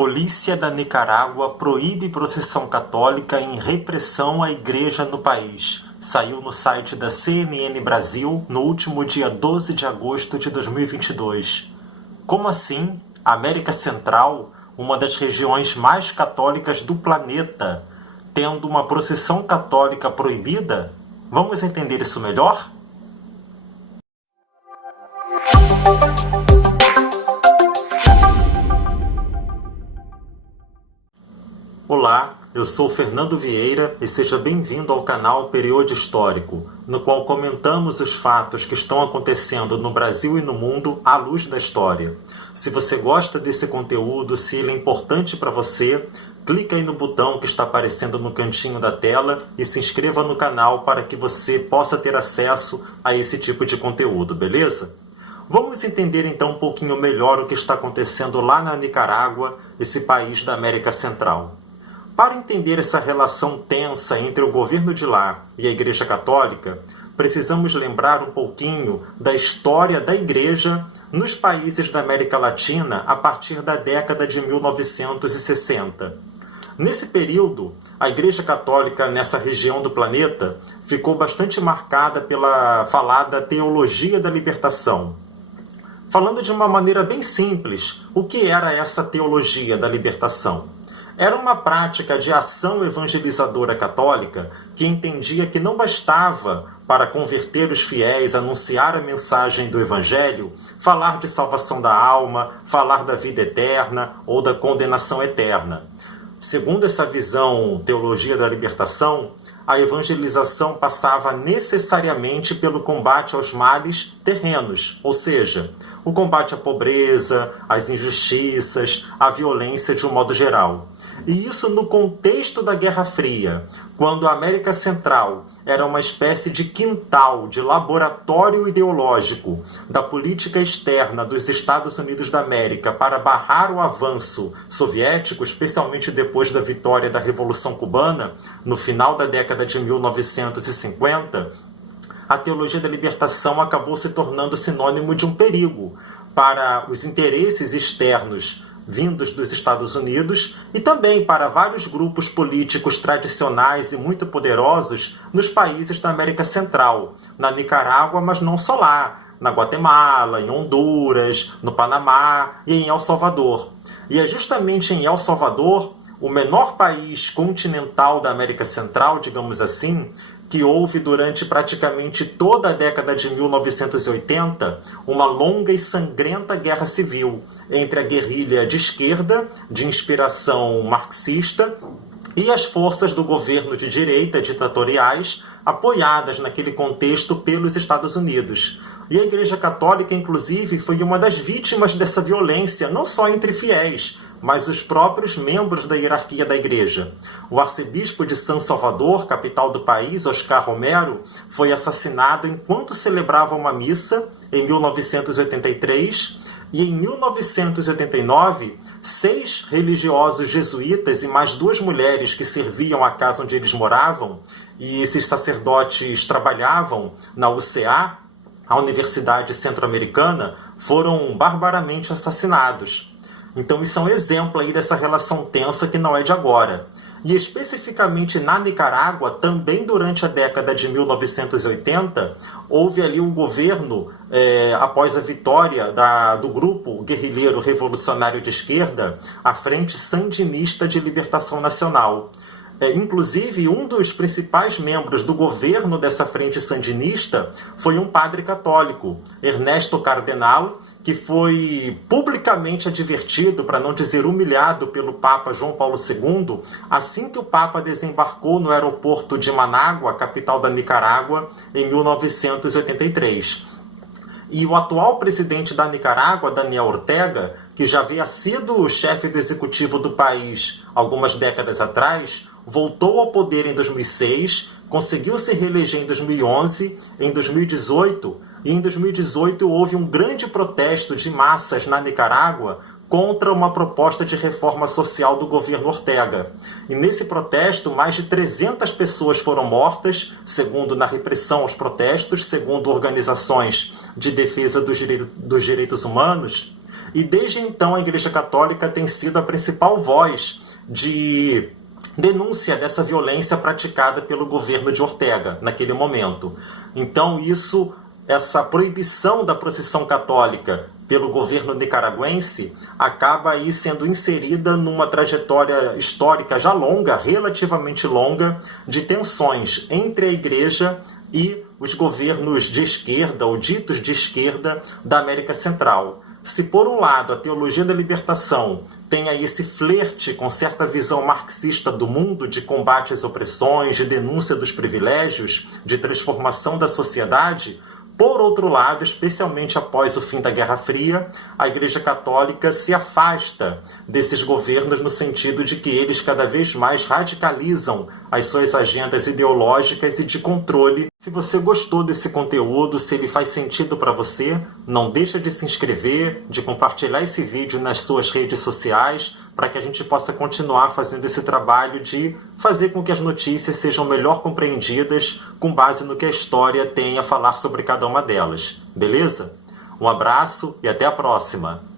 Polícia da Nicarágua proíbe procissão católica em repressão à igreja no país. Saiu no site da CNN Brasil no último dia 12 de agosto de 2022. Como assim? A América Central, uma das regiões mais católicas do planeta, tendo uma procissão católica proibida? Vamos entender isso melhor? Olá, eu sou Fernando Vieira e seja bem-vindo ao canal Período Histórico, no qual comentamos os fatos que estão acontecendo no Brasil e no mundo à luz da história. Se você gosta desse conteúdo, se ele é importante para você, clica aí no botão que está aparecendo no cantinho da tela e se inscreva no canal para que você possa ter acesso a esse tipo de conteúdo, beleza? Vamos entender então um pouquinho melhor o que está acontecendo lá na Nicarágua, esse país da América Central. Para entender essa relação tensa entre o governo de lá e a Igreja Católica, precisamos lembrar um pouquinho da história da Igreja nos países da América Latina a partir da década de 1960. Nesse período, a Igreja Católica nessa região do planeta ficou bastante marcada pela falada teologia da libertação. Falando de uma maneira bem simples, o que era essa teologia da libertação? Era uma prática de ação evangelizadora católica que entendia que não bastava, para converter os fiéis, anunciar a mensagem do Evangelho, falar de salvação da alma, falar da vida eterna ou da condenação eterna. Segundo essa visão, teologia da libertação, a evangelização passava necessariamente pelo combate aos males terrenos, ou seja, o combate à pobreza, às injustiças, à violência de um modo geral. E isso no contexto da Guerra Fria, quando a América Central era uma espécie de quintal, de laboratório ideológico da política externa dos Estados Unidos da América para barrar o avanço soviético, especialmente depois da vitória da Revolução Cubana, no final da década de 1950, a teologia da libertação acabou se tornando sinônimo de um perigo para os interesses externos vindos dos Estados Unidos e também para vários grupos políticos tradicionais e muito poderosos nos países da América Central, na Nicarágua, mas não só lá, na Guatemala, em Honduras, no Panamá e em El Salvador. E é justamente em El Salvador, o menor país continental da América Central, digamos assim, que houve durante praticamente toda a década de 1980 uma longa e sangrenta guerra civil entre a guerrilha de esquerda, de inspiração marxista, e as forças do governo de direita ditatoriais, apoiadas naquele contexto pelos Estados Unidos. E a Igreja Católica, inclusive, foi uma das vítimas dessa violência, não só entre fiéis, mas os próprios membros da hierarquia da Igreja. O arcebispo de San Salvador, capital do país, Oscar Romero, foi assassinado enquanto celebrava uma missa em 1983, e em 1989, 6 religiosos jesuítas e mais 2 mulheres que serviam à casa onde eles moravam, e esses sacerdotes trabalhavam na UCA, a Universidade Centro-Americana, foram barbaramente assassinados. Então isso é um exemplo aí dessa relação tensa que não é de agora. E especificamente na Nicarágua, também durante a década de 1980, houve ali um governo, após a vitória do grupo guerrilheiro revolucionário de esquerda, a Frente Sandinista de Libertação Nacional. Inclusive, um dos principais membros do governo dessa frente sandinista foi um padre católico, Ernesto Cardenal, que foi publicamente advertido, para não dizer humilhado, pelo Papa João Paulo II, assim que o Papa desembarcou no aeroporto de Manágua, capital da Nicarágua, em 1983. E o atual presidente da Nicarágua, Daniel Ortega, que já havia sido o chefe do executivo do país algumas décadas atrás, voltou ao poder em 2006, conseguiu se reeleger em 2011, em 2018, e em 2018 houve um grande protesto de massas na Nicarágua contra uma proposta de reforma social do governo Ortega. E nesse protesto, mais de 300 pessoas foram mortas, segundo na repressão aos protestos, segundo organizações de defesa dos direitos humanos. E desde então a Igreja Católica tem sido a principal voz de denúncia dessa violência praticada pelo governo de Ortega naquele momento. Então essa proibição da procissão católica pelo governo nicaragüense acaba aí sendo inserida numa trajetória histórica já longa, relativamente longa, de tensões entre a Igreja e os governos de esquerda, ou ditos de esquerda, da América Central. Se por um lado a teologia da libertação tem aí esse flerte com certa visão marxista do mundo, de combate às opressões, de denúncia dos privilégios, de transformação da sociedade, por outro lado, especialmente após o fim da Guerra Fria, a Igreja Católica se afasta desses governos no sentido de que eles cada vez mais radicalizam as suas agendas ideológicas e de controle. Se você gostou desse conteúdo, se ele faz sentido para você, não deixa de se inscrever, de compartilhar esse vídeo nas suas redes sociais, para que a gente possa continuar fazendo esse trabalho de fazer com que as notícias sejam melhor compreendidas com base no que a história tem a falar sobre cada uma delas. Beleza? Um abraço e até a próxima!